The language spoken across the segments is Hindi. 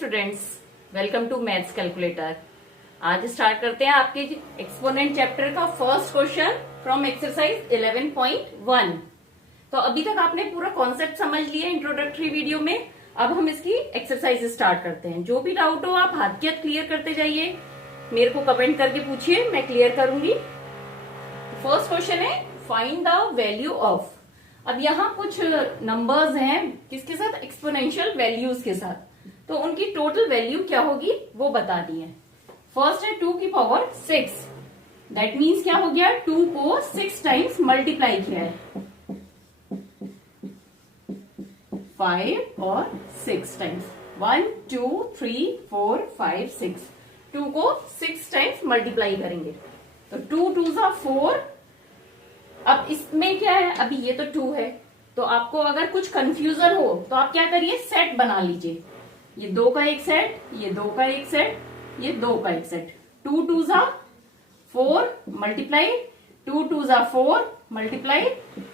Students, welcome to maths calculator. आज स्टार्ट करते हैं आपके एक्सपोनेंट चैप्टर का फर्स्ट क्वेश्चन फ्रॉम एक्सरसाइज 11.1। तो अभी तक आपने पूरा कॉन्सेप्ट समझ लिया इंट्रोडक्टरी वीडियो में। अब हम इसकी एक्सरसाइज स्टार्ट करते हैं। जो भी डाउट हो आप हाथ के हाथ क्लियर करते जाइए, मेरे को कमेंट करके पूछिए, मैं क्लियर करूंगी। फर्स्ट क्वेश्चन है फाइंड द वैल्यू ऑफ। अब यहाँ कुछ नंबर्स हैं किसके साथ, एक्सपोनेंशियल वैल्यूज के साथ, तो उनकी टोटल वैल्यू क्या होगी वो बतानी है। फर्स्ट है 2 की पावर 6, दैट मीन्स क्या हो गया, 2 को 6 टाइम्स मल्टीप्लाई किया है, 5 और 6 टाइम्स, 1 2 3 4 5 6, 2 को 6 टाइम्स मल्टीप्लाई करेंगे तो 2 2 जा 4। अब इसमें क्या है, अभी ये तो 2 है, तो आपको अगर कुछ कंफ्यूजन हो तो आप क्या करिए, सेट बना लीजिए। ये 2 का एक सेट, ये 2 का एक सेट, ये 2 का एक सेट। 2 2 जा 4 मल्टीप्लाई, 2 2 जा 4 मल्टीप्लाई,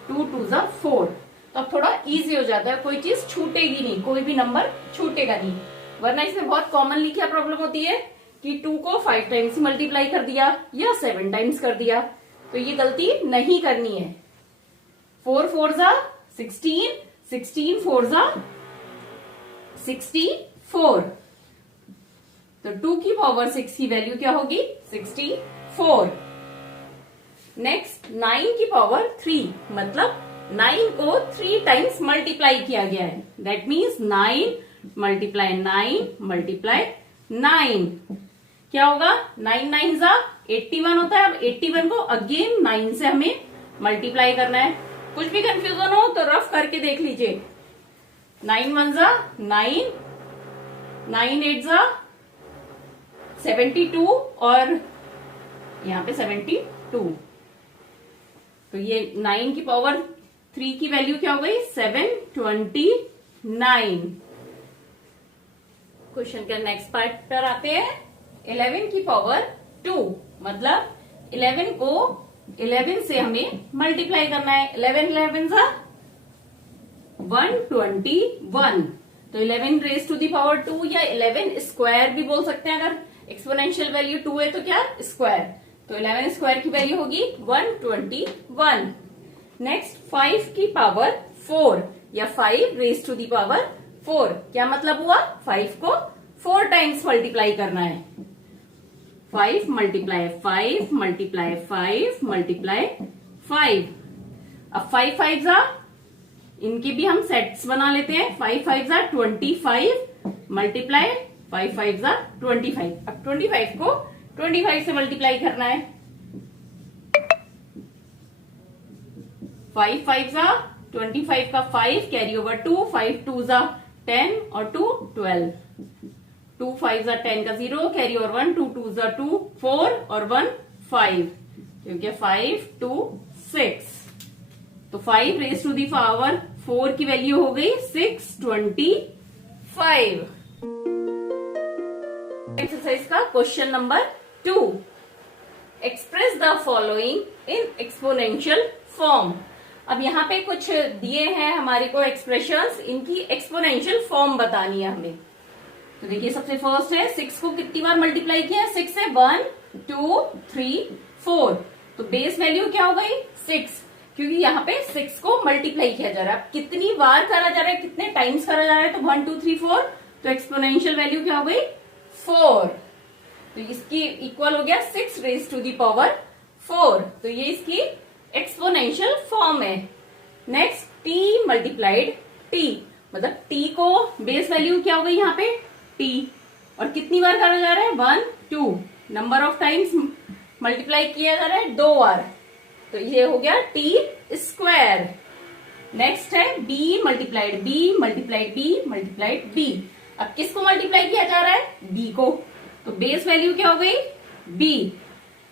2 2 जा 4। तो अब थोड़ा इजी हो जाता है, कोई चीज छूटेगी नहीं, कोई भी नंबर छूटेगा नहीं। वरना इसमें बहुत कॉमनली क्या प्रॉब्लम होती है कि 2 को 5 टाइम्स मल्टीप्लाई कर दिया या 7 टाइम्स कर दिया, तो ये गलती नहीं करनी है। 4 4 जा 16, 16 4 जा 64, तो 2 की पावर 6 की वैल्यू क्या होगी, 64। नेक्स्ट 9 की पावर 3, मतलब 9 को 3 टाइम्स मल्टीप्लाई किया गया है, दैट मीन्स 9 मल्टीप्लाई 9 मल्टीप्लाई 9 क्या होगा, 9 9 जा 81 होता है। अब 81 को अगेन 9 से हमें मल्टीप्लाई करना है। कुछ भी कंफ्यूजन हो तो रफ करके देख लीजिए। 9 1 जा 9, 9 8 जा 72 और यहाँ पे 72, तो ये 9 की पावर 3 की वैल्यू क्या हो गई, 729। क्वेश्चन का नेक्स्ट पार्ट पर आते हैं। 11 की पावर 2, मतलब 11 को 11 से हमें मल्टीप्लाई करना है। 11 11 जा 121, तो 11 रेज टू दी पावर 2 या 11 स्क्वायर भी बोल सकते हैं। अगर एक्सपोनेंशियल वैल्यू 2 है तो क्या, स्क्वायर, तो 11 स्क्वायर की वैल्यू होगी 121। नेक्स्ट 5 की पावर 4 या 5 रेज टू दी पावर 4, क्या मतलब हुआ, 5 को 4 टाइम्स मल्टीप्लाई करना है। 5 मल्टीप्लाई 5 मल्टीप्लाई 5 मल्टीप्लाई 5। अब 5 5 जा, इनके भी हम सेट्स बना लेते हैं। 5 5 जा 25 मल्टीप्लाई 5 5 जा 25। अब 25 को 25 से मल्टीप्लाई करना है। 5 5 जा 25 का 5 कैरी ओवर 2, 5 2 जा 10 और 2 12, 2 5 जा 10 का 0 कैरी ओवर 1, 2 2 जा 2 4 और 1 5, क्योंकि 5 2 6, तो 5 रेज टू दी पावर 4 की वैल्यू हो गई 625। एक्सरसाइज का question number 2, express the following in exponential form. अब यहाँ पे कुछ दिए हैं हमारे को एक्सप्रेशंस, इनकी एक्सपोनेंशियल फॉर्म बतानी है हमें। तो देखिए सबसे फर्स्ट है 6 को कितनी बार मल्टीप्लाई किया है, 6 से 1 2 3 4, तो बेस वैल्यू क्या हो गई 6, क्योंकि यहाँ पे 6 को मल्टीप्लाई किया जा रहा है। कितनी बार करा जा रहा है, कितने टाइम्स करा जा रहा है, तो 1 2 3 4, तो एक्सपोनेंशियल वैल्यू क्या हो गई 4, तो इसकी इक्वल हो गया 6 रेज टू दी पावर 4, तो ये इसकी एक्सपोनेंशियल फॉर्म है। नेक्स्ट t मल्टीप्लाइड t, मतलब t को बेस वैल्यू क्या हो गई यहाँ पे t, और कितनी बार करा जा रहा है 1 2, नंबर ऑफ टाइम्स मल्टीप्लाई किया जा रहा है 2 बार, तो ये हो गया t स्क्वायर। नेक्स्ट है b multiplied b multiplied b multiplied b। अब किसको मल्टीप्लाई किया जा रहा है, b को, तो बेस वैल्यू क्या हो गई b।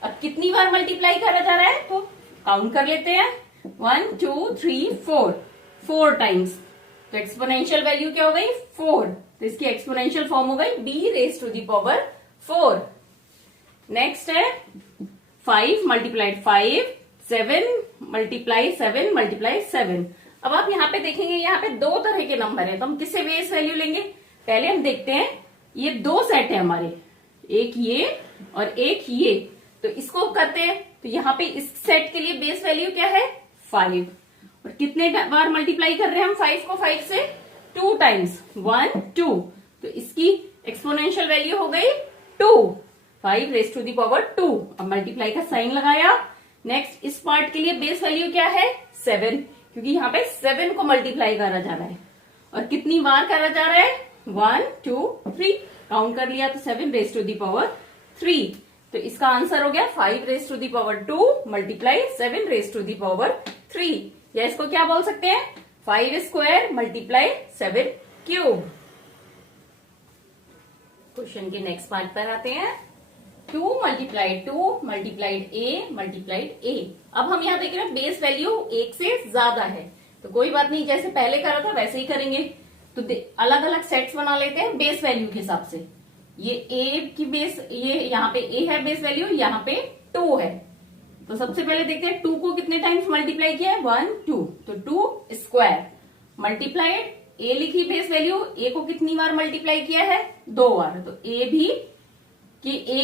अब कितनी बार मल्टीप्लाई करा जा रहा है, तो काउंट कर लेते हैं 1 2 3 4, 4 टाइम्स, तो एक्सपोनेंशियल वैल्यू क्या हो गई 4, तो इसकी एक्सपोनेंशियल फॉर्म हो गई b raise to the power 4। Next है 5 मल्टीप्लाइड 5, 7 मल्टीप्लाई 7 मल्टीप्लाई 7। अब आप यहाँ पे देखेंगे, यहाँ पे 2 तरह के नंबर है, तो हम किससे बेस वैल्यू लेंगे, पहले हम देखते हैं ये दो सेट है हमारे, एक ये और एक ये, तो इसको करते हैं। तो यहाँ पे इस सेट के लिए बेस वैल्यू क्या है 5, और कितने बार मल्टीप्लाई कर रहे हैं हम 5 को 5 से 2 टाइम्स, 1 2, तो इसकी एक्सपोनेंशियल वैल्यू हो गई 2, 5 रेज टू दी पावर 2। अब मल्टीप्लाई का साइन लगाया। नेक्स्ट इस पार्ट के लिए बेस वैल्यू क्या है 7, क्योंकि यहाँ पे 7 को मल्टीप्लाई करा जा रहा है, और कितनी बार करा जा रहा है 1 2 3, काउंट कर लिया तो 7 रेज टू दी पावर 3। तो इसका आंसर हो गया 5 raise to the power 2 multiply 7 raise to the power 3, या इसको क्या बोल सकते हैं 5 स्क्वायर मल्टीप्लाई 7 क्यूब। क्वेश्चन के नेक्स्ट पार्ट पर आते हैं। 2 multiplied 2 multiplied a multiplied a. अब हम यहाँ देख रहे हैं बेस वैल्यू 1 से ज्यादा है, तो कोई बात नहीं, जैसे पहले करा था वैसे ही करेंगे। तो अलग अलग सेट्स बना लेते हैं बेस वैल्यू के हिसाब से। ये ए की बेस, ये यहाँ पे ए है बेस वैल्यू, यहाँ पे 2 है। तो सबसे पहले देखते हैं 2 को कितने टाइम्स मल्टीप्लाई किया है 1 2, तो 2 स्क्वायर मल्टीप्लाइड ए लिखी बेस वैल्यू, ए को कितनी बार मल्टीप्लाई किया है 2 बार, तो ए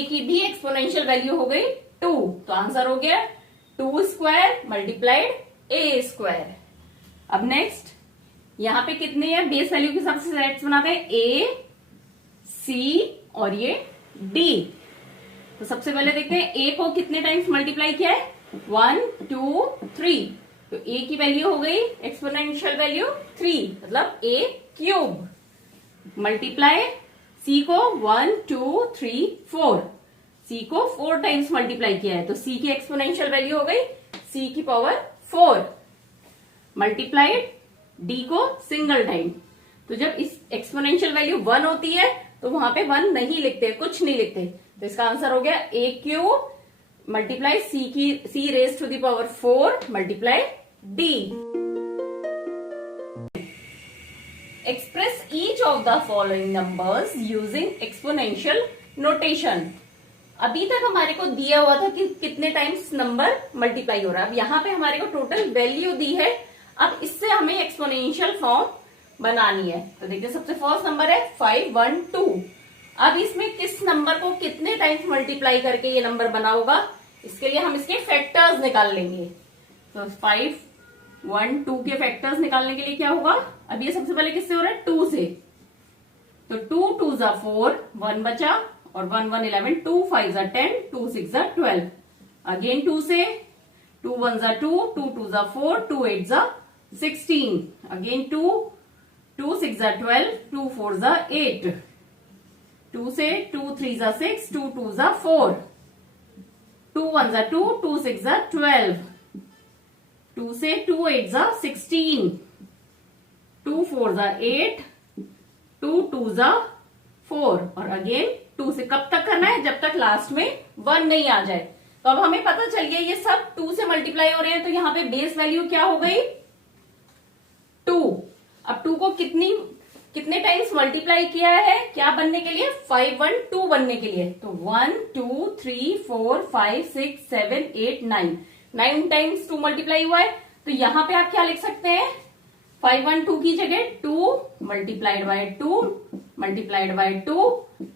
की भी एक्सपोनेंशियल वैल्यू हो गई 2, तो आंसर हो गया 2 स्क्वायर मल्टीप्लाइड ए स्क्वायर। अब नेक्स्ट यहाँ पे कितने हैं बेस वैल्यू के हिसाब से सेट्स बनाते हैं ए सी और ये डी। तो सबसे पहले देखते हैं ए को कितने टाइम्स मल्टीप्लाई किया है 1 2 3, तो ए की वैल्यू हो गई एक्सपोनेंशियल वैल्यू 3, मतलब ए क्यूब, मल्टीप्लाई सी को 1 2 3 4, सी को 4 टाइम्स मल्टीप्लाई किया है, तो सी की एक्सपोनेंशियल वैल्यू हो गई सी की पावर 4, मल्टीप्लाइड डी को सिंगल टाइम। तो जब इस एक्सपोनेंशियल वैल्यू 1 होती है तो वहां पे 1 नहीं लिखते, कुछ नहीं लिखते, तो इसका आंसर हो गया A cube multiply C raise to the power 4 multiply D. Express each of the following numbers using exponential notation. अभी तक हमारे को दिया हुआ था कि कितने टाइम्स नंबर मल्टीप्लाई हो रहा है, अब यहाँ पे हमारे को टोटल वैल्यू दी है, अब इससे हमें एक्सपोनेंशियल फॉर्म बनानी है। तो देखिए सबसे फर्स्ट नंबर है 5 1 2, अब इसमें किस नंबर को कितने टाइम्स मल्टीप्लाई करके ये नंबर बना होगा, इसके लिए हम इसके फैक्टर्स निकाल लेंगे। तो 5 1 2 के फैक्टर्स निकालने के लिए क्या होगा, अब ये सबसे पहले किससे हो रहा है 2 से, तो 2 2 जा 4, 1 बचा, और 1 1 11, 2 5 जा 10, 2 6 जा 12, अगेन 2 से, 2 1 जा 2, 2 2 जा 4, 2 8 जा 16, अगेन 2 2 6 जा 12, 2 4 जा 8, 2 से 2 3 जा 6, 2 2 जा 4, 2 1 जा 2, 2 6 जा 12, 2 से 2 8 जा 16, 2 4 जा 8, 2 2 जा 4, और अगेन 2 से कब तक करना है, जब तक लास्ट में 1 नहीं आ जाए। तो अब हमें पता चल गया ये सब 2 से मल्टीप्लाई हो रहे हैं, तो यहाँ पे बेस वैल्यू क्या हो गई 2। अब 2 को कितने टाइम्स मल्टीप्लाई किया है क्या बनने के लिए 5 1 2 बनने के लिए, तो 1 2 3 4 5 6 7 8 9 टाइम्स 2 मल्टीप्लाई हुआ है। तो यहाँ पे आप क्या लिख सकते हैं 5 1 2 की जगह 2 multiplied by 2 multiplied by 2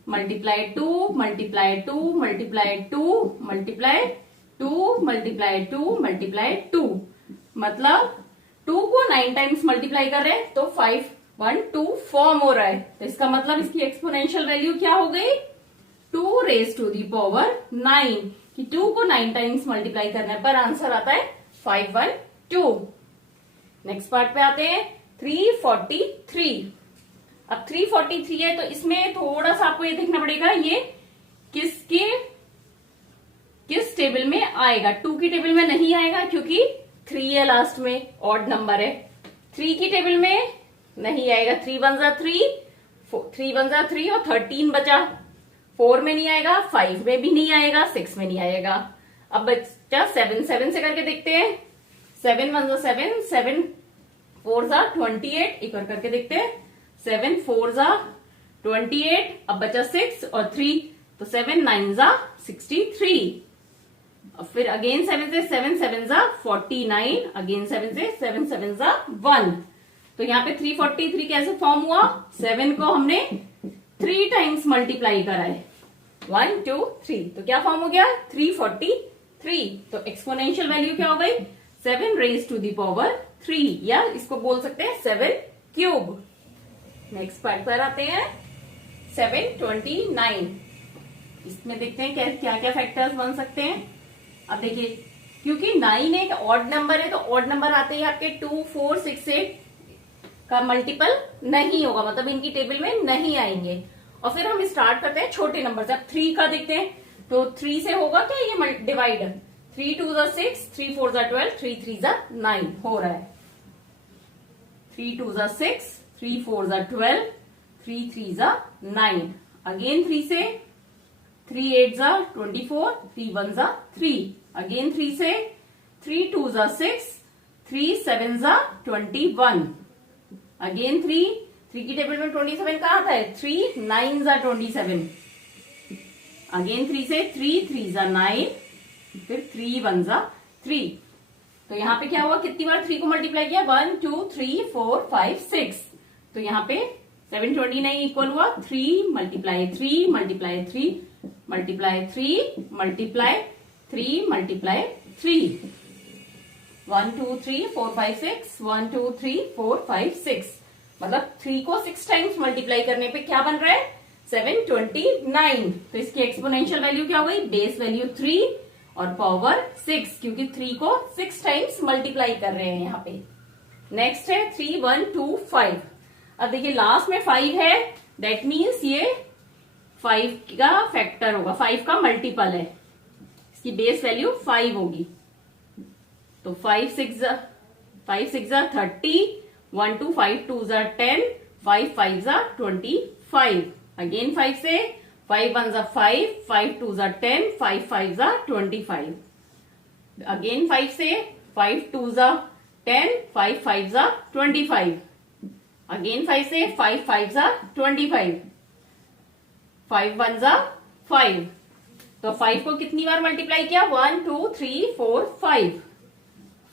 multiplied 2 multiplied 2 multiplied 2 multiplied 2 multiplied 2 multiplied 2, मतलब 2 को 9 टाइम्स मल्टीप्लाई कर रहे हैं तो 5 1 2 फॉर्म हो रहा है। तो इसका मतलब इसकी एक्सपोनेंशियल वैल्यू क्या हो गई 2 रेज टू दी पावर 9, कि 2 को 9 टाइम्स मल्टीप्लाई करने पर आंसर आता है 5 1 2। नेक्स्ट पार्ट पे आते हैं 343। अब 343 है तो इसमें थोड़ा सा आपको ये देखना पड़ेगा ये किस टेबल में आएगा। 2 की टेबल में नहीं आएगा क्योंकि 3 है लास्ट में, ऑड नंबर है। 3 की टेबल में नहीं आएगा, 3 1 जा 3, 3 1 जा 3 और 13 बचा, 4 में नहीं आएगा, 5 में भी नहीं आएगा, 6 में नहीं आएगा। अब बच्चा 7 से करके देखते हैं। 7 1 जा 7, 7 4 जा 28, एक और करके देखते हैं। 7 4 जा 28, अब बचा 6 और 3, तो 7 9 जा 63। अब फिर अगेन 7 से 7 7 जा 49, अगेन 7 से 7 7 जा 1। तो यहाँ पे 343 कैसे फॉर्म हुआ, 7 को हमने 3 टाइम्स मल्टीप्लाई करा है, 1 2 3, तो क्या फॉर्म हो गया 343। तो एक्सपोनेंशियल वैल्यू क्या हो गई 7 रेज टू द पावर 3, या इसको बोल सकते हैं 7 क्यूब। नेक्स्ट पार्ट पर आते हैं 729। इसमें देखते हैं क्या क्या फैक्टर्स बन सकते हैं। अब देखिए, क्योंकि 9 एक ऑड नंबर है, तो ऑड नंबर आते ही आपके 2 4 6 8 का मल्टीपल नहीं होगा, मतलब इनकी टेबल में नहीं आएंगे। और फिर हम स्टार्ट करते हैं छोटे नंबर से। अब 3 का देखते हैं, तो 3 से होगा क्या ये डिवाइड, 3 2 6, 3 4 12, 3 3 9 हो रहा है। 3 2 6, 3 4 12, 3 3 9। अगेन 3 से, 3 8 24, 3 1 3। अगेन 3 से, 3 2 6, 3 7 21। अगेन 3 की टेबल में 27 कहाँ आता है, 3 9 27। अगेन 3 से, 3 3 9, फिर 3 1 3। तो यहाँ पे क्या हुआ, कितनी बार 3 को मल्टीप्लाई किया, 1 2 3 4 5 6। तो यहाँ पे 729 इक्वल हुआ 3 multiply 3 multiply 3 multiply 3 multiply 3 multiply 3। 1 2 3 4 5 6, 1 2 3 4 5 6, मतलब 3 को 6 टाइम्स मल्टीप्लाई करने पे क्या बन रहा है 729। तो इसकी एक्सपोनेंशियल वैल्यू क्या हो गई, बेस वैल्यू 3 और पावर 6, क्योंकि 3 को 6 टाइम्स मल्टीप्लाई कर रहे हैं यहाँ पे। नेक्स्ट है 3 1 2 5। अब देखिए लास्ट में 5 है, दैट मीन्स ये 5 का फैक्टर होगा, 5 का मल्टीपल है, इसकी बेस वैल्यू 5 होगी। तो 5 6 30, 1 2 5 2 10, 5 5 25। अगेन 5 से, 5 1 5, 5 2 10, 5 5 25। अगेन 5 से, 5 2 10, 5 5 25। अगेन 5 से, 5 5 25, 5 1 5। तो 5 को कितनी बार मल्टीप्लाई किया, 1 2 3 4 5।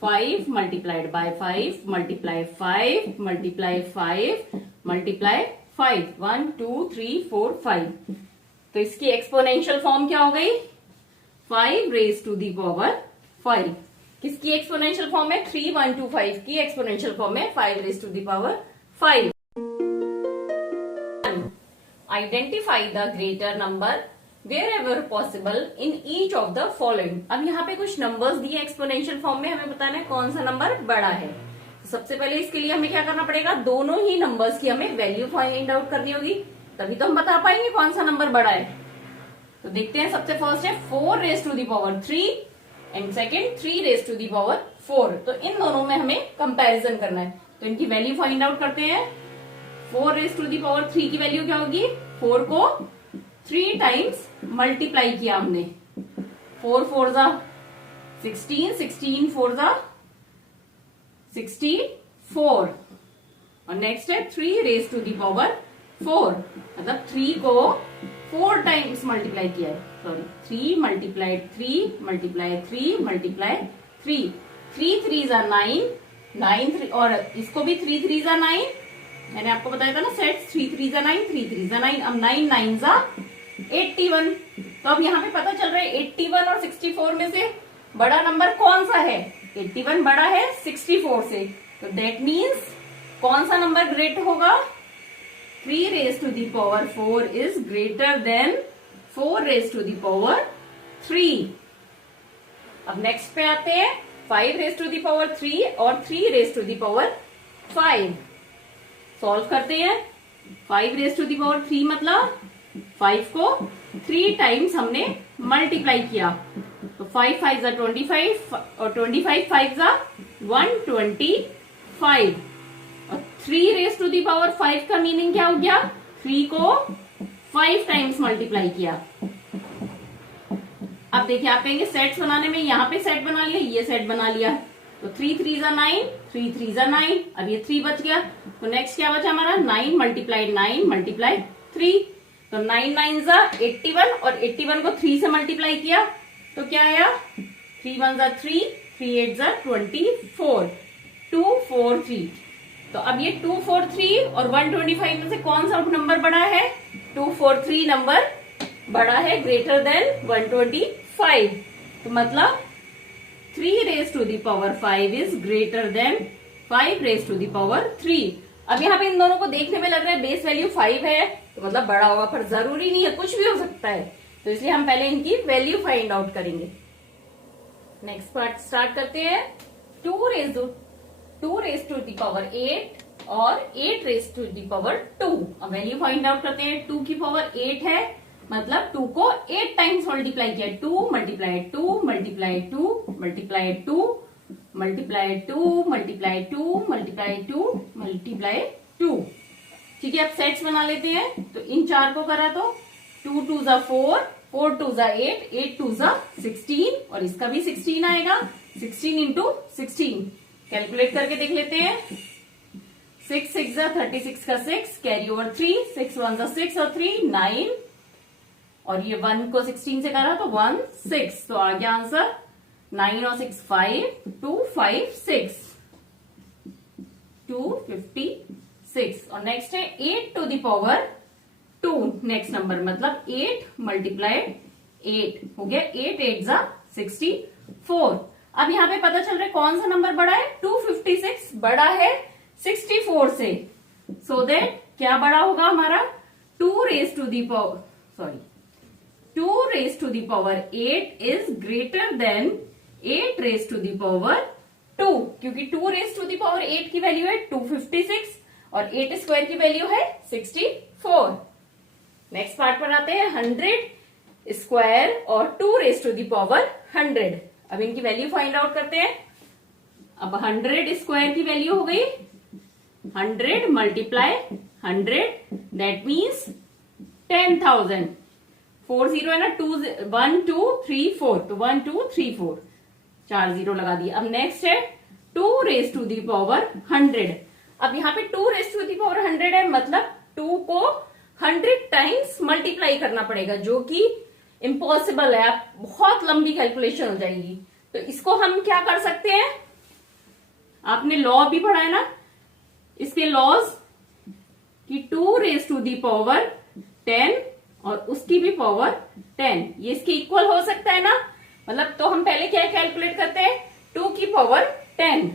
5 multiplied by 5 multiply 5 multiply 5 multiply 5, 1 2 3 4 5। तो इसकी एक्सपोनेंशियल फॉर्म क्या हो गई, 5 रेज टू दी पावर 5। किसकी एक्सपोनेंशियल फॉर्म है, 3 1 2 5 की एक्सपोनेंशियल फॉर्म है 5 raise to the power 5। Identify the greater number wherever possible in each of the following। अब यहाँ पे कुछ नंबर्स दिए एक्सपोनेंशियल फॉर्म में, हमें बताना है कौन सा नंबर बड़ा है। तो सबसे पहले इसके लिए हमें क्या करना पड़ेगा, दोनों ही नंबर्स की हमें वैल्यू फाइंड आउट करनी होगी, तभी तो हम बता पाएंगे कौन सा नंबर बड़ा है। तो देखते हैं, सबसे फर्स्ट है 4 raise to the power 3 and second 3 raise to the power 4। तो इन दोनों में हमें कंपेरिजन करना है, तो इनकी वैल्यू फाइंड आउट करते हैं। 4 रेज टू दी पावर 3 की वैल्यू क्या होगी, 4 को 3 टाइम्स मल्टीप्लाई किया हमने, 4 4 16, 16 4 64। और नेक्स्ट है 3 रेज टू दी पावर 4, मतलब 3 को 4 टाइम्स मल्टीप्लाई किया है, सॉरी 3 मल्टीप्लाइड 3 मल्टीप्लाई 3 मल्टीप्लाई 3, 3 3 9, 9 3, और इसको भी 3 3 9। मैंने आपको बताया था ना सेट, 3 3 9, 3 3 9। अब 9 9 81। तो अब यहाँ पे पता चल रहा है 81 और 64 में से बड़ा नंबर कौन सा है, 81 बड़ा है 64 से। तो दैट मीन्स कौन सा नंबर ग्रेट होगा, 3 raise to the power 4 is greater than 4 raise to the power 3। अब नेक्स्ट पे आते हैं, 5 रेज टू दी पावर 3 और 3 raise to the power 5। Solve करते हैं। 5 रेज टू दी पावर 3 मतलब 5 को 3 टाइम्स हमने मल्टीप्लाई किया, तो 5 5 25 और 25 5 125। और 3 रेज टू दी पावर 5 का मीनिंग क्या हो गया, 3 को 5 टाइम्स मल्टीप्लाई किया। अब देखिए, आप कहेंगे सेट्स बनाने में, यहाँ पे सेट बना लिया, ये सेट बना लिया, तो 3 3 9, 3 3 9। अब ये 3 बच गया, तो नेक्स्ट क्या बचा हमारा, 9 मल्टीप्लाई 9 मल्टीप्लाई 3। तो 9 9 81 और 81 को 3 से मल्टीप्लाई किया, तो क्या आया, 3 1 3, 3 8 24, 2 4 3। तो अब ये 2 4 3 और 125 में से कौन सा नंबर बड़ा है, 243 नंबर बड़ा है, ग्रेटर देन 125। तो मतलब 3 raise to the power 5 is greater than 5 raise to the power 3। अब यहाँ पे इन दोनों को देखने में लग रहा है बेस वैल्यू 5 है तो मतलब बड़ा होगा, पर जरूरी नहीं है, कुछ भी हो सकता है। तो इसलिए हम पहले इनकी वैल्यू फाइंड आउट करेंगे। नेक्स्ट पार्ट स्टार्ट करते हैं। 2 रेज टू दी पावर 8 और 8 रेज टू दी पावर 2। अब वैल्यू फाइंड आउट करते हैं। 2 की पावर 8 है, मतलब 2 को 8 टाइम्स मल्टीप्लाई किया। 2 multiply 2 multiply 2 multiply 2 multiply 2 multiply 2 multiply 2 multiply 2। ठीक है, अब सेट्स बना लेते हैं। तो इन चार को करा तो 2 2 जा 4, 4 2 जा 8, 8 2 जा 16 और इसका भी 16 आएगा। 16 इंटू 16 कैलकुलेट करके देख लेते हैं। 6 6 जा 36 का 6, कैरी ओवर 3, 6 1 जा 6 और 3 9, और ये 1 को 16 से करा तो 1 6, तो आ गया आंसर 9 और 6 5, 2 5 6, 256। और नेक्स्ट है 8 to the power 2, next number मतलब 8 मल्टीप्लाई 8 हो गया। 8 8 जा 64। अब यहाँ पे पता चल रहा है कौन सा नंबर बड़ा है। 256 बड़ा है 64 से, सो दैट क्या बड़ा होगा हमारा 2 raise to the power 8 is greater than 8 raise to the power 2, क्योंकि 2 रेज टू दी पावर 8 की वैल्यू है 256 और 8 स्क्वायर की वैल्यू है 64। नेक्स्ट पार्ट पर आते हैं। 100 स्क्वायर और 2 रेज टू दी पावर 100। अब इनकी वैल्यू फाइंड आउट करते हैं। अब 100 स्क्वायर की वैल्यू हो गई 100 मल्टीप्लाई 100, दैट मीन्स 10,000। 4 0 है ना, 1 2 3 4, तो 1 2 3 4, 4 0 लगा दिए। अब नेक्स्ट है 2 रेज टू दी पावर 100। अब यहाँ पे 2 रेज टू दी पावर 100 है, मतलब 2 को 100 टाइम्स मल्टीप्लाई करना पड़ेगा, जो कि इम्पॉसिबल है। आप बहुत लंबी कैलकुलेशन हो जाएगी। तो इसको हम क्या कर सकते हैं, आपने लॉ भी पढ़ा है ना, इसके लॉज कि 2 रेज टू दी पावर 10 और उसकी भी पावर 10, ये इसके इक्वल हो सकता है ना। मतलब तो हम पहले क्या कैलकुलेट करते हैं, 2 की पावर 10।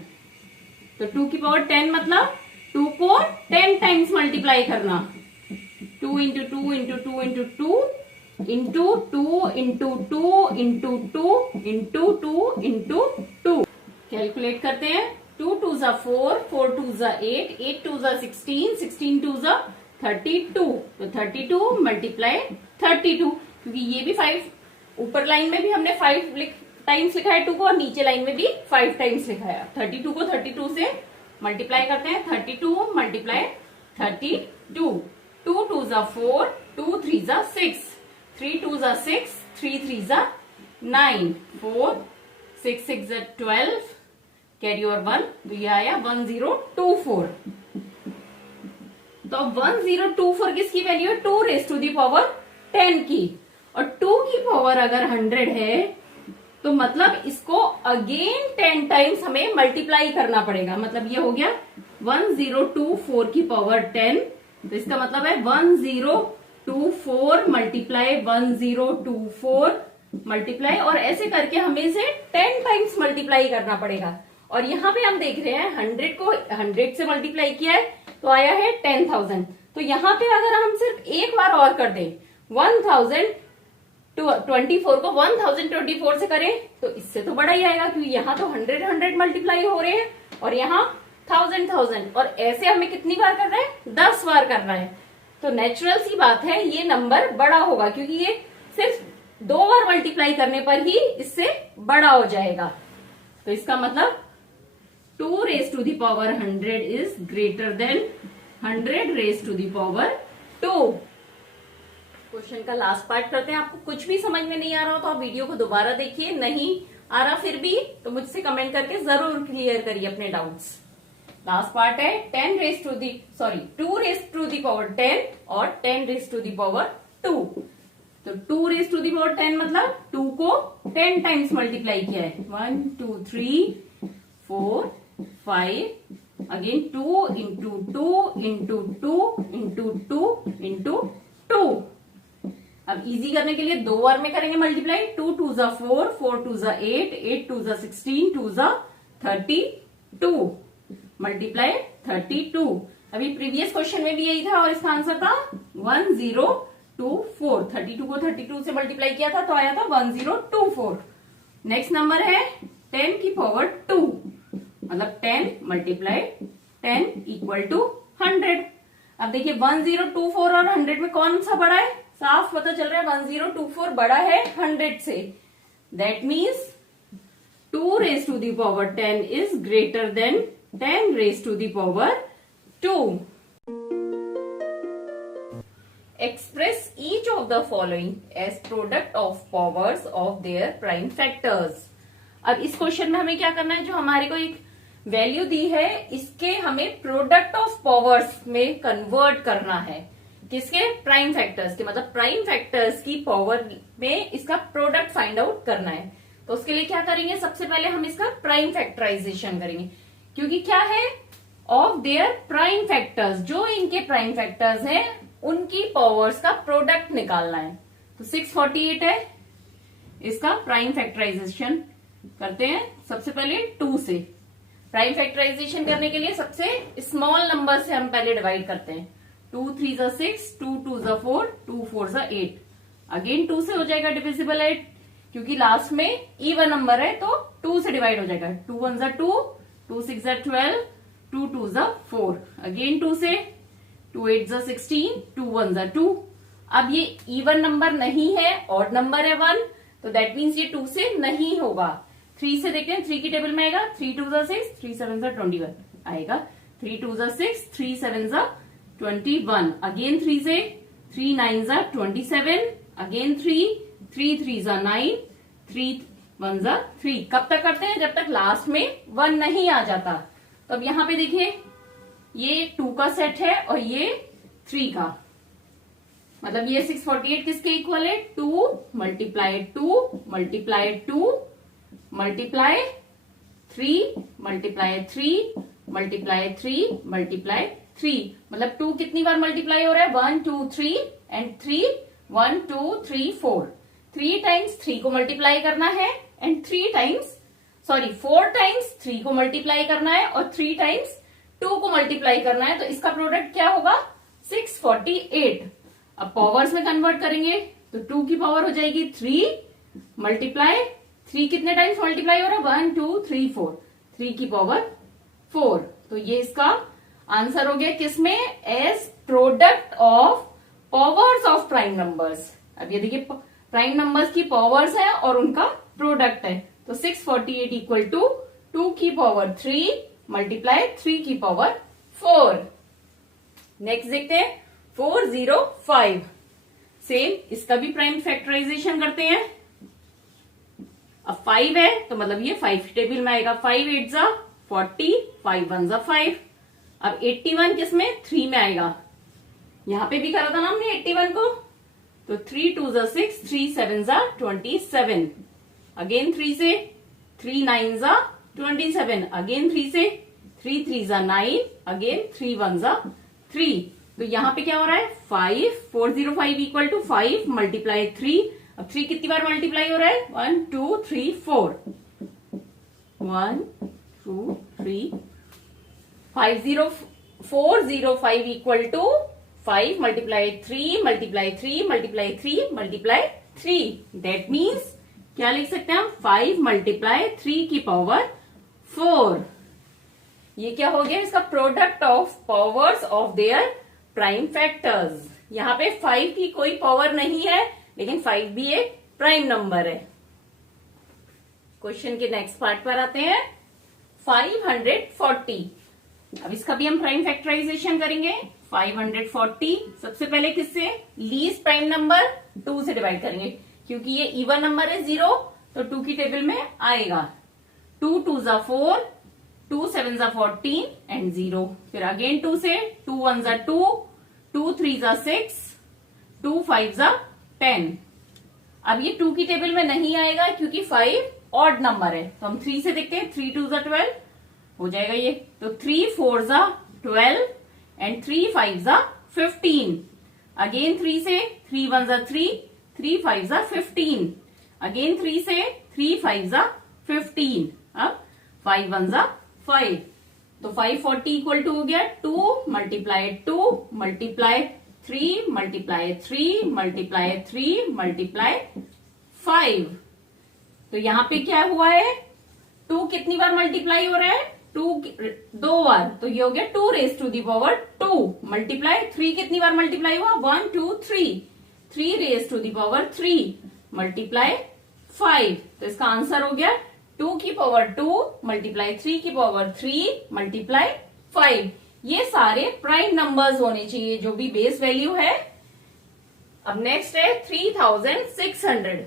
तो 2 की पावर 10 मतलब 2 को 10 टाइम्स मल्टीप्लाई करना। 2 into 2 into 2 into 2 into 2 into 2 into 2 into 2 into 2 calculate करते हैं। 2 2 जा 4, 4 2 जा 8, 8 2 जा 16, 16 2 जा 32, तो 32 मल्टीप्लाई 32, क्योंकि ये भी 5, ऊपर लाइन में भी हमने 5 टाइम्स लिखा है 2 को, और नीचे लाइन में भी 5 टाइम्स लिखा है। 32 को 32 से मल्टीप्लाई करते हैं। 32 मल्टीप्लाई 32, 2 2 जा 4, 2 3 जा 6, 3 2 जा 6, 3 3 जा 9, 4 6 6 जा 12, कैरी ओवर 1, तो ये आया 1024। तो 1024 किसकी वैल्यू है, 2 रेज टू दी पावर 10 की। और 2 की पावर अगर 100 है तो मतलब इसको अगेन 10 टाइम्स हमें मल्टीप्लाई करना पड़ेगा। मतलब ये हो गया 1024 की पावर 10, तो इसका मतलब है 1024 मल्टीप्लाई 1024 मल्टीप्लाई, और ऐसे करके हमें इसे 10 टाइम्स मल्टीप्लाई करना पड़ेगा। और यहाँ पे हम देख रहे हैं 100 को 100 से मल्टीप्लाई किया है तो आया है 10,000। तो यहाँ पे अगर हम सिर्फ एक बार और कर दें, 1024 को 1024 से करें तो इससे तो बड़ा ही आएगा, क्योंकि यहाँ तो 100 100 मल्टीप्लाई हो रहे हैं और यहाँ 1000 1000, और ऐसे हमें कितनी बार करना है, 10 बार करना है। तो नेचुरल सी बात है ये नंबर बड़ा होगा, क्योंकि ये सिर्फ 2 बार मल्टीप्लाई करने पर ही इससे बड़ा हो जाएगा। तो इसका मतलब 2 raise to the power 100 is greater than 100 raise to the power 2। Question का लास्ट पार्ट करते हैं। आपको कुछ भी समझ में नहीं आ रहा हो तो आप वीडियो को दोबारा देखिए, नहीं आ रहा फिर भी तो मुझसे कमेंट करके जरूर क्लियर करिए अपने डाउट्स। लास्ट पार्ट है 2 रेज टू दी पावर 10 और 10 रेज टू दी पावर 2। तो 2 रेज टू दी पावर 10 मतलब 2 को 10 टाइम्स मल्टीप्लाई किया है। 1 2 3 4 5, again 2 into 2 into 2 into 2 into 2। अब इजी करने के लिए 2 बार में करेंगे मल्टीप्लाई। 2 2 जा 4, 4 2 जा 8, 8 2 जा 16, 2 जा 32 मल्टीप्लाई 32। अभी प्रीवियस क्वेश्चन में भी यही था और इसका आंसर था 1024। 32 को 32 से मल्टीप्लाई किया था तो आया था 1024। नेक्स्ट नंबर है 10 की पावर 2, मतलब 10 मल्टीप्लाई 10 इक्वल टू 100। अब देखिए 1024 और 100 में कौन सा बड़ा है, साफ पता चल रहा है 1024 बड़ा है 100 से। That means 2 raised to the power 10 is greater than 10 raised to the power 2. Express each of the following as product of powers of their prime factors. अब इस क्वेश्चन में हमें क्या करना है, जो हमारे को एक वैल्यू दी है इसके हमें प्रोडक्ट ऑफ पावर्स में कन्वर्ट करना है। किसके? प्राइम फैक्टर्स के, मतलब प्राइम फैक्टर्स की पावर में इसका प्रोडक्ट फाइंड आउट करना है। तो उसके लिए क्या करेंगे, सबसे पहले हम इसका प्राइम फैक्टराइजेशन करेंगे, क्योंकि क्या है, ऑफ देयर प्राइम फैक्टर्स, जो इनके प्राइम फैक्टर्स हैं उनकी पावर्स का प्रोडक्ट निकालना है। तो 648 है, इसका प्राइम फैक्टराइजेशन करते हैं। सबसे पहले 2 से प्राइम फैक्टराइजेशन करने के लिए सबसे स्मॉल नंबर से हम पहले डिवाइड करते हैं। 2 3 जा 6, 2 2 जा 4, 2 4 जा 8। अगेन 2 से हो जाएगा डिविजिबल 8, क्योंकि लास्ट में इवन नंबर है तो 2 से डिवाइड हो जाएगा। 2 1 जा 2, 2 6 जा 12, 2 2 जा 4। अगेन 2 से 2 8 जा 16, 2 1 जा 2। अब ये इवन नंबर नहीं है, ऑड नंबर है 1, तो दैट मीन्स ये 2 से नहीं होगा। 3 से देखते हैं, 3 की टेबल में आएगा 3 2 जा 6, 3 7 जा 21 आएगा। 3 2 जा 6, 3 7 जा 21। अगेन 3 से 3 9 जा 27। अगेन 3 3 3 जा 9, 3 1 जा 3। कब तक करते हैं, जब तक लास्ट में 1 नहीं आ जाता। तो अब यहां पे देखिए ये 2 का सेट है और ये 3 का, मतलब ये 648 किसके इक्वल है, 2 multiply 2 multiply 2 multiply 3 multiply 3 multiply 3 multiply 3। मतलब 2 कितनी बार मल्टीप्लाई हो रहा है, 1 2 3 एंड 3 1 2 3 4। 3 टाइम्स 3 को मल्टीप्लाई करना है एंड 4 टाइम्स 3 को मल्टीप्लाई करना है और 3 टाइम्स 2 को मल्टीप्लाई करना है। तो इसका प्रोडक्ट क्या होगा, 648। अब पावर्स में कन्वर्ट करेंगे तो 2 की पावर हो जाएगी 3 मल्टीप्लाई 3 कितने टाइम्स मल्टीप्लाई हो रहा है, 1 2 3 4, 3 की पावर 4। तो ये इसका आंसर हो गया किसमें, as product of powers of prime numbers. अब ये देखिए प्राइम नंबर्स की पावर्स है और उनका प्रोडक्ट है। तो 648 इक्वल टू 2 की पावर 3 मल्टीप्लाई 3 की पावर 4। नेक्स्ट देखते हैं 405। सेम इसका भी प्राइम फैक्टराइजेशन करते हैं। अब 5 है तो मतलब ये 5 टेबल में आएगा। 5 8 जा 40, 5 1 जा 5। अब 81 किसमें, 3 में आएगा। यहां पे भी करा था ना हमने 81 को, तो 3 2 जा 6, 3 7 जा 27। अगेन 3 से 3 9 जा 27। अगेन 3 से 3 3 जा 9। अगेन 3 1 जा 3। तो यहां पे क्या हो रहा है, 5 405 इक्वल टू 5 मल्टीप्लाई 3। अब 3 कितनी बार मल्टीप्लाई हो रहा है, 1 2 3 4, 1 2 3 405 equal to 5 multiply 3 multiply 3 multiply 3 multiply 3। That means क्या लिख सकते हैं हम, 5 मल्टीप्लाई 3 की पावर 4। ये क्या हो गया, इसका product of powers of their prime factors. यहां पे 5 की कोई पावर नहीं है, लेकिन 5 भी एक प्राइम नंबर है। क्वेश्चन के नेक्स्ट पार्ट पर आते हैं, 540। अब इसका भी हम प्राइम फैक्टराइजेशन करेंगे। 540 सबसे पहले किससे, लीस्ट प्राइम नंबर 2 से डिवाइड करेंगे, क्योंकि ये इवन नंबर है 0, तो 2 की टेबल में आएगा। 2 2 जा 4, 2 7 जा 14 एंड 0। फिर अगेन 2 से 2 1 जा 2, 2 3 जा 6, 2 5 जा 10। अब ये 2 की टेबल में नहीं आएगा क्योंकि 5 ऑड नंबर है। तो हम 3 से देखते हैं, 3 2 जा 12 हो जाएगा ये। तो 3 4 जा 12 एंड 3 5 जा 15। अगेन 3 से 3 1 जा 3, 3 5 जा 15, अगेन 3 से 3 5 जा 15, अब 5 1 जा 5, तो 540 इक्वल टू हो गया 2 multiply 2 multiply 3 multiply 3 multiply 3 multiply 5। तो यहां पे क्या हुआ है, 2 कितनी बार मल्टीप्लाई हो रहा है, 2 दो बार, तो ये हो गया 2 raise to the power 2 multiply 3 कितनी बार मल्टीप्लाई हुआ 1 2 3, 3 raise to the power 3 multiply 5। तो इसका आंसर हो गया 2 की पावर 2 मल्टीप्लाई 3 की पावर 3 मल्टीप्लाई 5। ये सारे प्राइम नंबर्स होने चाहिए जो भी बेस वैल्यू है। अब नेक्स्ट है 3600।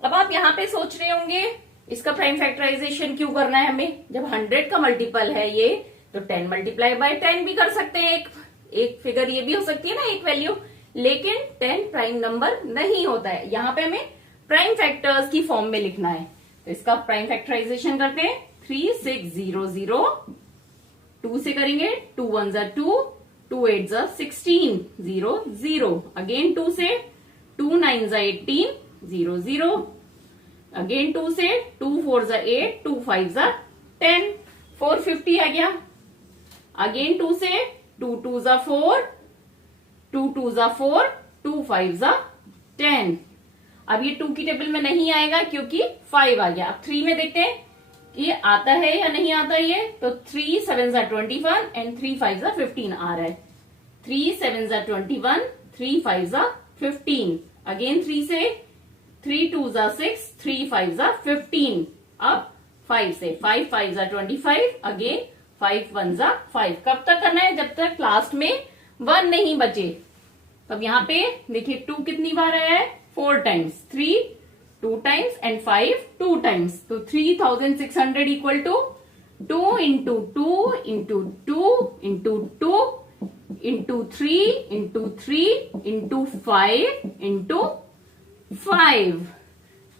अब आप यहाँ पे सोच रहे होंगे इसका प्राइम फैक्टराइजेशन क्यों करना है हमें, जब 100 का मल्टीपल है ये, तो 10 मल्टीप्लाई बाय 10 भी कर सकते हैं, एक फिगर ये भी हो सकती है ना, एक वैल्यू, लेकिन 10 प्राइम नंबर नहीं होता है। यहाँ पे हमें प्राइम फैक्टर्स की फॉर्म में लिखना है, तो इसका प्राइम फैक्टराइजेशन करते हैं। 3600, 2 से करेंगे, 2 1 जा 2, 2 8 जा 16, 0 0, अगेन 2 से, 2 9 जा 18, 0 0, अगेन 2 से, 2 4 जा 8, 2 5 जा 10, 450 आ गया। अगेन 2 से, 2 2 जा 4, 2 2 जा 4, 2 5 जा 10। अब ये 2 की टेबल में नहीं आएगा क्योंकि 5 आ गया। अब 3 में देखते हैं ये आता है या नहीं आता ये, तो 3 7 जा 21 एंड 3 5 जा 15 आ रहा है। 3 7 जा 21, 3 5 जा 15, अगेन 3 से, 3 2 जा 6, 3 5 जा 15, अब 5 से, 5 5 जा 25, अगेन 5 1 जा 5। कब तक करना है, जब तक लास्ट में 1 नहीं बचे। तब यहाँ पे देखिए 2 कितनी बार आया है, 4 टाइम्स, 3 2 टाइम्स एंड 5 2 टाइम्स, तो 3600 equal to 2 into 2 into 2 into 2 into 3 into 3 into 5 into 5।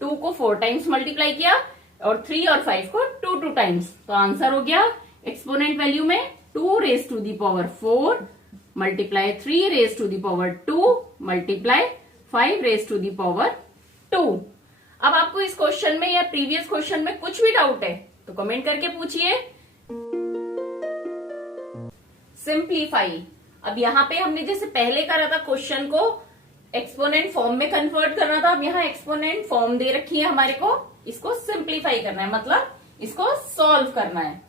2 को 4 टाइम्स मल्टीप्लाई किया और 3 और 5 को 2 2 टाइम्स, तो आंसर हो गया एक्सपोनेंट वैल्यू में 2 raise to the power 4 multiply 3 raise to the power 2 multiply 5 raise to the power 2। अब आपको इस क्वेश्चन में या प्रीवियस क्वेश्चन में कुछ भी डाउट है तो कमेंट करके पूछिए। सिंप्लीफाई, अब यहाँ पे हमने जैसे पहले करा था क्वेश्चन को एक्सपोनेंट फॉर्म में कन्वर्ट करना था, अब यहाँ एक्सपोनेंट फॉर्म दे रखी है हमारे को, इसको सिंप्लीफाई करना है, मतलब इसको सॉल्व करना है।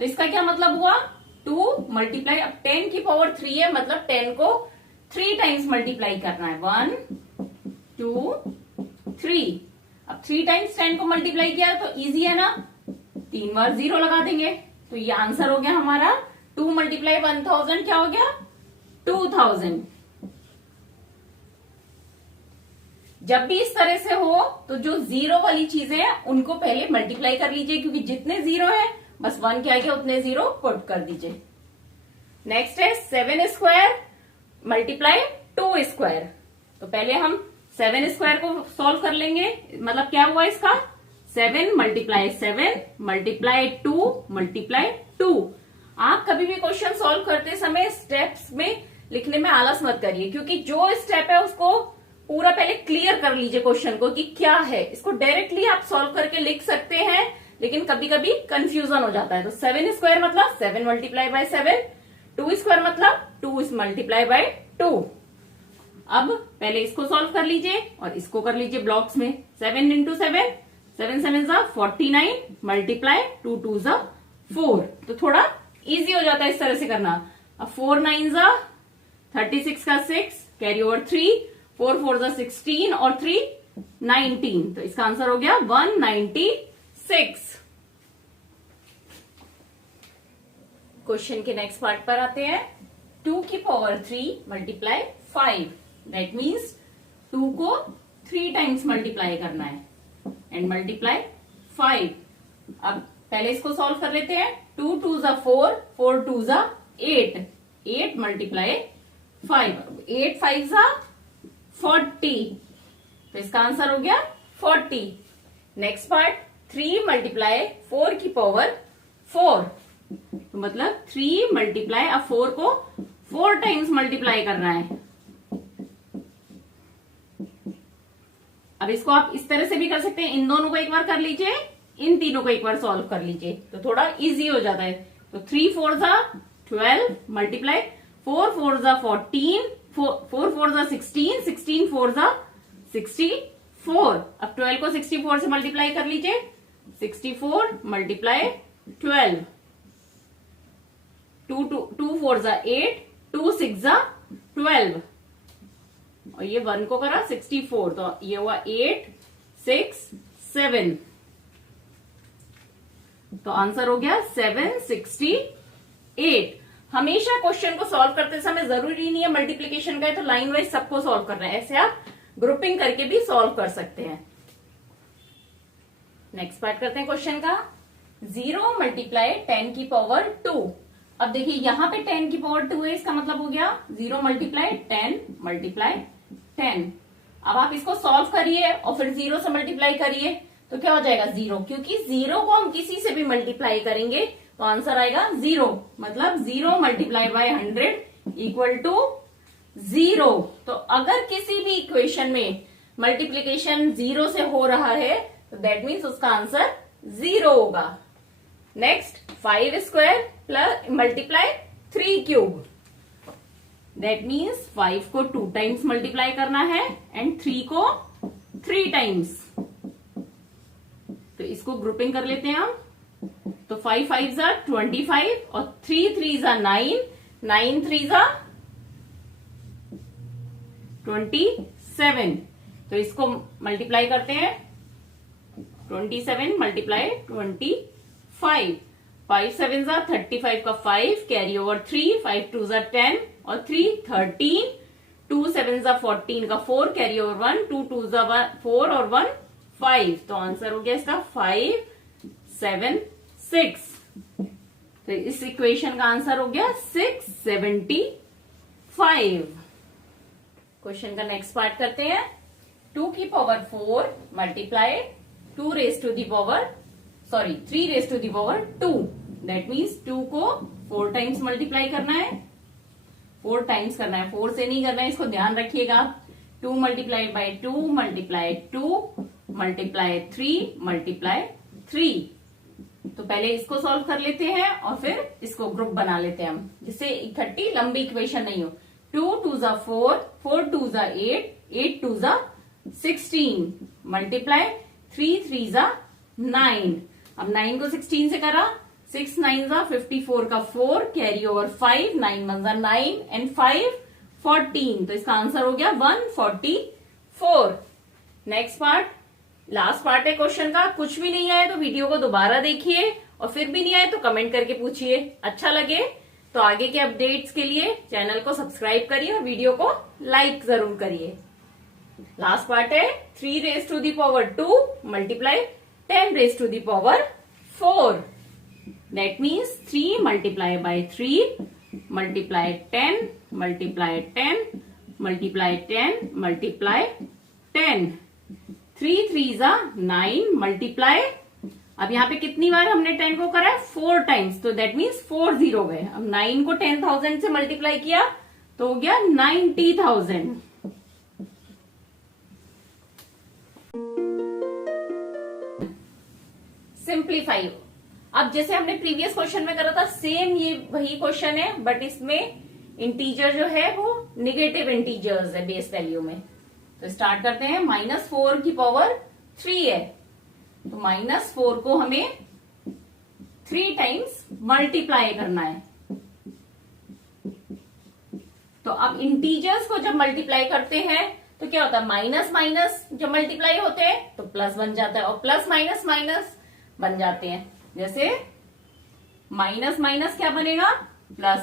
तो इसका क्या मतलब हुआ, 2 मल्टीप्लाई, अब 10 की पावर 3 है, मतलब 10 को 3 टाइम्स मल्टीप्लाई करना है, 1 2 3। अब 3 टाइम्स 10 को मल्टीप्लाई किया तो इजी है ना, 3 बार 0 लगा देंगे, तो ये आंसर हो गया हमारा 2 मल्टीप्लाई 1000 क्या हो गया 2000। जब भी इस तरह से हो तो जो 0 वाली चीजें हैं उनको पहले मल्टीप्लाई कर लीजिए, क्योंकि जितने 0 है बस 1 के आगे उतने 0 पुट कर दीजिए। नेक्स्ट है 7 स्क्वायर मल्टीप्लाई 2 स्क्वायर, तो पहले हम 7 स्क्वायर को सॉल्व कर लेंगे, मतलब क्या हुआ इसका 7 मल्टीप्लाई 7 मल्टीप्लाई 2 मल्टीप्लाई 2। आप कभी भी क्वेश्चन सॉल्व करते समय स्टेप्स में लिखने में आलस मत करिए, क्योंकि जो स्टेप है उसको पूरा पहले क्लियर कर लीजिए क्वेश्चन को कि क्या है। इसको डायरेक्टली आप सॉल्व करके लिख सकते हैं, लेकिन कभी कभी कंफ्यूजन हो जाता है। तो 7 स्क्वायर मतलब 7 मल्टीप्लाई बाय 7, 2 स्क्वायर मतलब 2 मल्टीप्लाई बाय 2। अब पहले इसको सॉल्व कर लीजिए और इसको कर लीजिए ब्लॉक्स में, 7 इंटू 7, 7 7 जा 49 मल्टीप्लाई 2 2 जा 4, तो थोड़ा इजी हो जाता है इस तरह से करना। अब 4 9 जा 36 का 6 कैरी ओवर 3, 4 4 जा 16 और 3 19, तो इसका आंसर हो गया 196। क्वेश्चन के नेक्स्ट पार्ट पर आते हैं। 2 की पावर 3 मल्टीप्लाई 5, दैट मीन्स 2 को 3 टाइम्स मल्टीप्लाई करना है एंड मल्टीप्लाई 5। अब पहले इसको सॉल्व कर लेते हैं। 2 2 जा 4, 4 2 जा 8, 8 मल्टीप्लाई 5, 8 5 जा 40, तो इसका आंसर हो गया 40। नेक्स्ट पार्ट 3 मल्टीप्लाई 4 की पावर 4, तो मतलब 3 मल्टीप्लाई, अब 4 को 4 टाइम्स मल्टीप्लाई करना है, अब इसको आप इस तरह से भी कर सकते हैं, इन दोनों को एक बार कर लीजिए, इन तीनों को एक बार सॉल्व कर लीजिए, तो थोड़ा इजी हो जाता है। तो 3 4 जा 12 मल्टीप्लाई 4 4 जा 14, 4 4 जा 16, 16 4 जा 64। अब 12 को 64 से मल्टीप्लाई कर लीजिए, 64 मल्टीप्लाई 12, 2 4 जा 8, 2 6 जा 12, और ये 1 को करा 64, तो ये हुआ 8 6 7, तो आंसर हो गया 768। हमेशा क्वेश्चन को सॉल्व करते समय जरूरी नहीं है मल्टीप्लीकेशन का है तो लाइन वाइज सबको सॉल्व करना है, ऐसे आप ग्रुपिंग करके भी सॉल्व कर सकते हैं। नेक्स्ट पार्ट करते हैं क्वेश्चन का। 0 मल्टीप्लाई 10 की पावर 2। अब देखिए यहां पे 10 की पावर 2 है, इसका मतलब हो गया 0 मल्टीप्लाई 10 मल्टीप्लाई 10। अब आप इसको सॉल्व करिए और फिर 0 से मल्टीप्लाई करिए, तो क्या हो जाएगा 0, क्योंकि 0 को हम किसी से भी मल्टीप्लाई करेंगे तो आंसर आएगा 0, मतलब 0 मल्टीप्लाई बाय 100 इक्वल टू 0। तो अगर किसी भी इक्वेशन में मल्टीप्लीकेशन 0 से हो रहा है तो दैट मीन्स उसका आंसर 0 होगा। Next 5 square plus multiply 3 cube, that means 5 को 2 टाइम्स मल्टीप्लाई करना है एंड 3 को 3 टाइम्स। तो इसको ग्रुपिंग कर लेते हैं हम, तो 5 5 जा 25 और 3 3 जा 9, 9 3 जा 27। तो इसको मल्टीप्लाई करते हैं, 27 मल्टीप्लाई 25, 5 7 जा 35 का 5 कैरी ओवर 3, 5 2 जा 10 और 3 13, 2 7 जा 14 का 4 कैरी ओवर 1, 2 2 जा 4 और 1 5। तो आंसर हो गया इसका 5 7 6। तो इस इक्वेशन का आंसर हो गया 675। क्वेश्चन का नेक्स्ट पार्ट करते हैं। 2 की power 4 multiply 3 raise to the power 2, that means 2 को 4 टाइम्स मल्टीप्लाई करना है, 4 टाइम्स करना है, 4 से नहीं करना है, इसको ध्यान रखिएगा। 2 multiply by 2 multiply 2 multiply 3 multiply 3। तो पहले इसको सॉल्व कर लेते हैं और फिर इसको ग्रुप बना लेते हैं हम, जिससे इकट्ठी लंबी इक्वेशन नहीं हो। 2 2 जा 4, 4 2 जा 8, 8 2 जा 16 मल्टीप्लाई 3 3 जा 9। अब 9 को 16 से करा, 6 9 जा 54 का 4 कैरी ओवर 5, 9 1 जा 9 एंड 5 14। तो इसका आंसर हो गया 144। नेक्स्ट पार्ट, लास्ट पार्ट है क्वेश्चन का। कुछ भी नहीं आया तो वीडियो को दोबारा देखिए और फिर भी नहीं आए तो कमेंट करके पूछिए। अच्छा लगे तो आगे के अपडेट्स के लिए चैनल को सब्सक्राइब करिए और वीडियो को लाइक जरूर करिए। लास्ट पार्ट है 3 raise to the power 2 multiply 10 raise to the power 4, that means 3 multiply by 3 multiply 10 multiply 10 multiply 10 multiply 10, 3 3 जा 9 मल्टीप्लाई। अब यहाँ पे कितनी बार हमने 10 को करा है 4 टाइम्स, तो दैट मीन्स 4 0 गए। अब 9 को 10,000 से मल्टीप्लाई किया तो हो गया 90,000। सिंप्लीफाई। अब जैसे हमने प्रीवियस क्वेश्चन में करा था सेम ये वही क्वेश्चन है, बट इसमें इंटीजर जो है वो निगेटिव इंटीजर्स है बेस वैल्यू में। तो स्टार्ट करते हैं। -4 की पावर 3 है, तो -4 को हमें 3 टाइम्स मल्टीप्लाई करना है। तो अब इंटीजर्स को जब मल्टीप्लाई करते हैं तो क्या होता है, माइनस माइनस जब मल्टीप्लाई होते हैं तो प्लस बन जाता है और प्लस माइनस माइनस बन जाते हैं। जैसे माइनस माइनस क्या बनेगा, प्लस,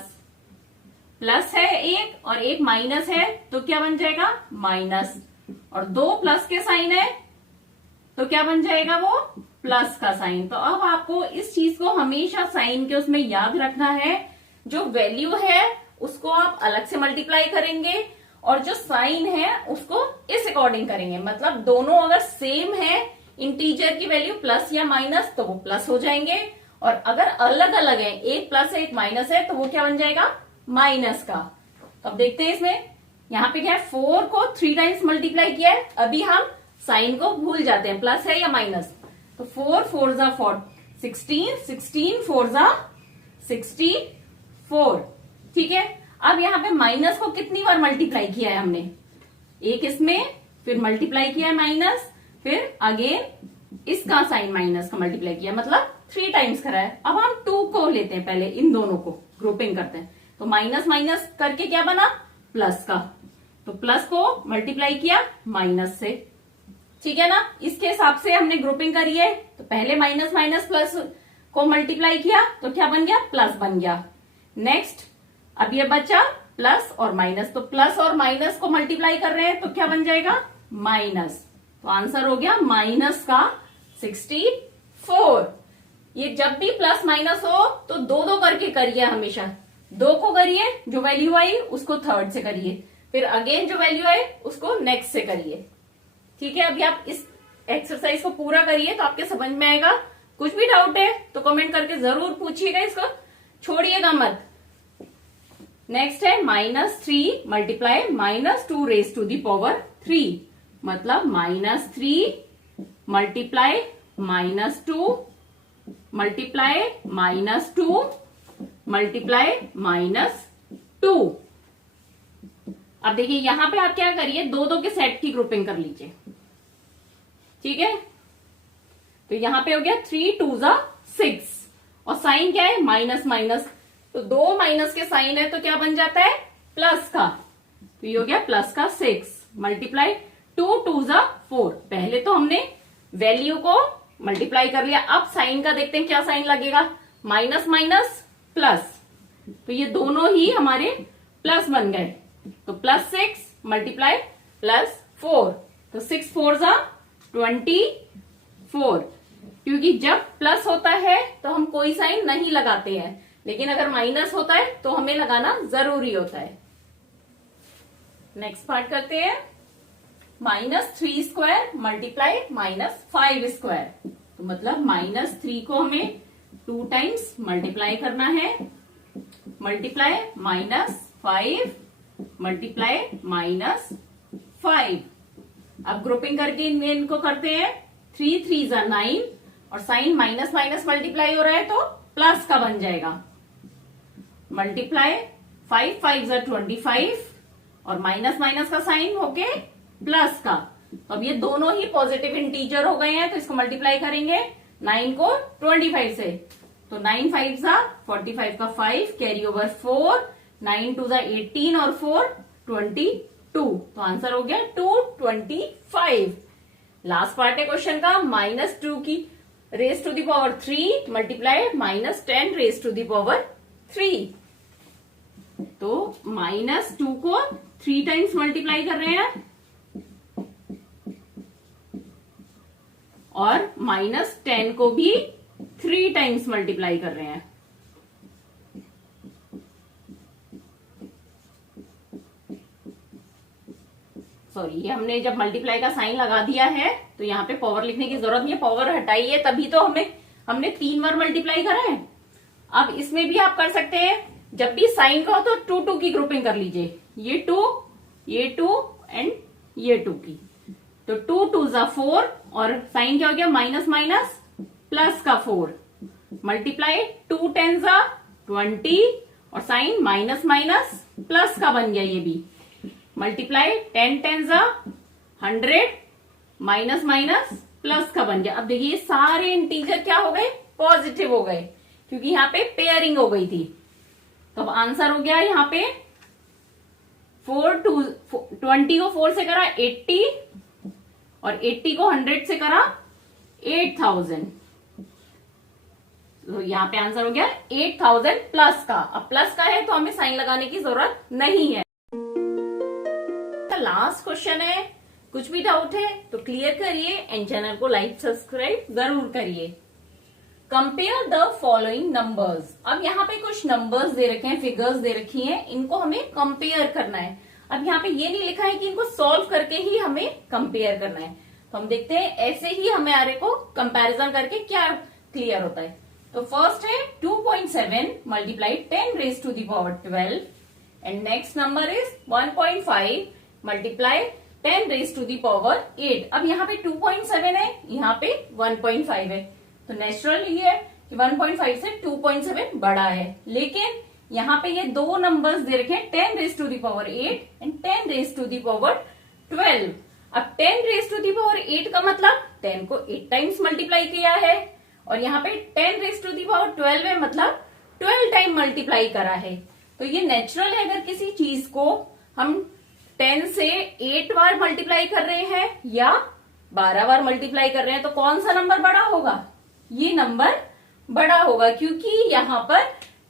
प्लस है एक और एक माइनस है तो क्या बन जाएगा माइनस, और 2 प्लस के साइन है तो क्या बन जाएगा वो प्लस का साइन। तो अब आपको इस चीज को हमेशा साइन के उसमें याद रखना है, जो वैल्यू है उसको आप अलग से मल्टीप्लाई करेंगे और जो साइन है उसको इस अकॉर्डिंग करेंगे। मतलब दोनों अगर सेम है, इंटीजर की वैल्यू प्लस या माइनस, तो वो प्लस हो जाएंगे, और अगर अलग अलग है, एक प्लस है एक माइनस है, तो वो क्या बन जाएगा माइनस का। तो अब देखते हैं इसमें यहाँ पे क्या है, 4 को 3 टाइम्स मल्टीप्लाई किया है, अभी हम साइन को भूल जाते हैं, प्लस है या माइनस। तो 4 4 जा 16, 16 4 जा 64। ठीक है, अब यहाँ पे माइनस को कितनी बार मल्टीप्लाई किया है हमने, एक इसमें, फिर मल्टीप्लाई किया है माइनस, फिर अगेन इसका साइन माइनस का मल्टीप्लाई किया, मतलब 3 टाइम्स करा है। अब हम 2 को लेते हैं, पहले इन दोनों को ग्रुपिंग करते हैं। तो माइनस माइनस करके क्या बना, प्लस का, तो प्लस को मल्टीप्लाई किया माइनस से। ठीक है ना, इसके हिसाब से हमने ग्रुपिंग करी है। तो पहले माइनस माइनस प्लस को मल्टीप्लाई किया तो क्या बन गया, प्लस बन गया। नेक्स्ट अब ये बचा प्लस और माइनस, तो प्लस और माइनस को मल्टीप्लाई कर रहे हैं तो क्या बन जाएगा, माइनस। तो आंसर हो गया माइनस का 64। ये जब भी प्लस माइनस हो तो दो दो करके करिए, हमेशा 2 को करिए, जो वैल्यू आई उसको थर्ड से करिए, फिर अगेन जो वैल्यू आई उसको नेक्स्ट से करिए। ठीक है, अभी आप इस एक्सरसाइज को पूरा करिए तो आपके समझ में आएगा। कुछ भी डाउट है तो कमेंट करके जरूर पूछिएगा, इसको छोड़िएगा मत। नेक्स्ट है -3 multiply -2 raise to the power 3, मतलब -3 मल्टीप्लाई -2 मल्टीप्लाई -2 मल्टीप्लाई -2। अब देखिए यहां पे आप क्या करिए, 2 के सेट की ग्रुपिंग कर लीजिए। ठीक है, तो यहां पे हो गया 3 2 जा 6, और साइन क्या है, माइनस माइनस, तो 2 माइनस के साइन है तो क्या बन जाता है, प्लस का। तो ये हो गया प्लस का 6 मल्टीप्लाई 2 2 जा 4। पहले तो हमने वैल्यू को मल्टीप्लाई कर लिया, अब साइन का देखते हैं क्या साइन लगेगा, माइनस माइनस प्लस, तो ये दोनों ही हमारे प्लस बन गए। तो +6 मल्टीप्लाई +4, तो 6 4 जा 24। क्योंकि जब प्लस होता है तो हम कोई साइन नहीं लगाते हैं, लेकिन अगर माइनस होता है तो हमें लगाना जरूरी होता है। नेक्स्ट पार्ट करते हैं, -3 स्क्वायर मल्टीप्लाई -5 स्क्वायर। तो मतलब -3 को हमें 2 टाइम्स मल्टीप्लाई करना है, मल्टीप्लाई -5 मल्टीप्लाई -5। अब ग्रुपिंग करके इनको करते हैं, 3 3 जा 9, और साइन माइनस माइनस मल्टीप्लाई हो रहा है तो प्लस का बन जाएगा, मल्टीप्लाई 5 5 जा 25, और माइनस माइनस का साइन हो गए प्लस का। तो अब ये दोनों ही पॉजिटिव इंटीजर हो गए हैं, तो इसको मल्टीप्लाई करेंगे 9 को 25 से, तो 9 5 जा 45 का 5 कैरी ओवर 4, 9 2 जा 18 और 4 22, तो आंसर हो गया 225। लास्ट पार्ट है क्वेश्चन का, -2 की raise to the power 3 multiply -10 raise to the power 3। तो -2 को 3 टाइम्स मल्टीप्लाई कर रहे हैं और -10 को भी 3 टाइम्स मल्टीप्लाई कर रहे हैं। सॉरी, ये हमने जब मल्टीप्लाई का साइन लगा दिया है तो यहाँ पे पावर लिखने की जरूरत नहीं है, पावर हटाइए, तभी तो हमने 3 बार मल्टीप्लाई करा है। अब इसमें भी आप कर सकते हैं, जब भी साइन का हो तो 2 2 की ग्रुपिंग कर लीजिए, ये 2 एंड ये 2 की। तो 2 2 जा 4, और साइन क्या हो गया, माइनस माइनस प्लस का 4, मल्टीप्लाई 2 10 जा 20, और साइन माइनस माइनस प्लस का बन गया, ये भी मल्टीप्लाई 10 10 जा 100, माइनस माइनस प्लस का बन गया। अब देखिए ये सारे इंटीजर क्या हो गए, पॉजिटिव हो गए, क्योंकि यहाँ पे पेयरिंग हो गई थी। तो अब आंसर हो गया यहाँ पे 20 को 4 से करा 80, और 80 को 100 से करा 8000, तो यहाँ पे आंसर हो गया 8000 प्लस का। अब प्लस का है तो हमें साइन लगाने की जरूरत नहीं है। लास्ट क्वेश्चन है, कुछ भी डाउट है तो क्लियर करिए एंड चैनल को लाइक सब्सक्राइब जरूर करिए। Compare the following numbers. अब यहाँ पे कुछ नंबर्स दे रखे हैं, फिगर्स दे रखी हैं, इनको हमें कंपेयर करना है। अब यहाँ पे ये नहीं लिखा है कि इनको सॉल्व करके ही हमें कंपेयर करना है, तो हम देखते हैं ऐसे ही हमारे को कंपैरिजन करके क्या क्लियर होता है। तो फर्स्ट है 2.7 multiply 10 raise to the power 12, and next number is 1.5 multiply 10 raise to the power 8। अब यहाँ पे 2.7 है, यहाँ पे 1.5 है, तो नेचुरल ये है कि 1.5 से 2.7 बड़ा है। लेकिन यहाँ पे ये दो नंबर्स दे रखे हैं, 10 raise to the power 8 and 10 raise to the power 12। अब 10 रेज टू दी पावर 8 का मतलब 10 को 8 टाइम्स मल्टीप्लाई किया है, और यहाँ पे 10 रेज टू दी पावर 12 है, मतलब 12 टाइम मल्टीप्लाई करा है। तो ये नेचुरल है, अगर किसी चीज को हम 10 से 8 बार मल्टीप्लाई कर रहे हैं या 12 बार मल्टीप्लाई कर रहे हैं, तो कौन सा नंबर बड़ा होगा? ये नंबर बड़ा होगा, क्योंकि यहाँ पर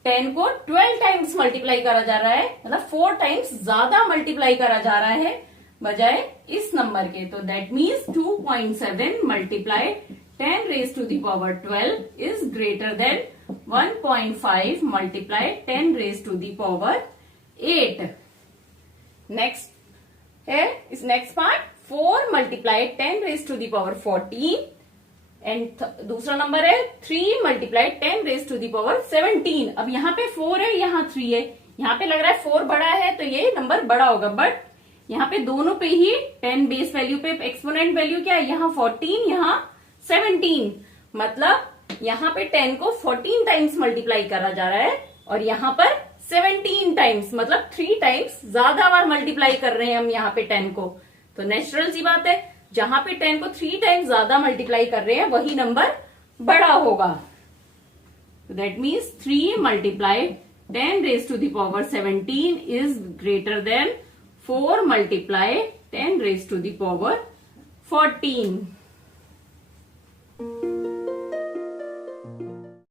10 को 12 टाइम्स मल्टीप्लाई करा जा रहा है, मतलब 4 टाइम्स ज्यादा मल्टीप्लाई करा जा रहा है बजाय इस नंबर के। तो that means 2.7 multiply 10 raise to the power 12 is greater than 1.5 multiply 10 raise to the power 8। Next है इस next part 4 multiply 10 raise to the power 14 and दूसरा नंबर है 3 multiply 10 raise to the power 17। अब यहाँ पे 4 है, यहाँ 3 है, यहाँ पे लग रहा है 4 बड़ा है तो ये नंबर बड़ा होगा, बट यहाँ पे दोनों पे ही 10 बेस वैल्यू पे एक्सपोनेंट वैल्यू क्या है, यहाँ 14 यहाँ 17, मतलब यहाँ पे 10 को 14 टाइम्स मल्टीप्लाई करा जा रहा है और यहाँ पर 17 टाइम्स, मतलब 3 टाइम्स ज्यादा बार मल्टीप्लाई कर रहे हैं हम यहाँ पे 10 को। तो नेचुरल सी बात है, जहां पे 10 को 3 टाइम्स ज्यादा मल्टीप्लाई कर रहे हैं वही नंबर बड़ा होगा। That means 3 multiply 10 raise to the power 17 is greater than 4 multiply 10 raise to the power 14।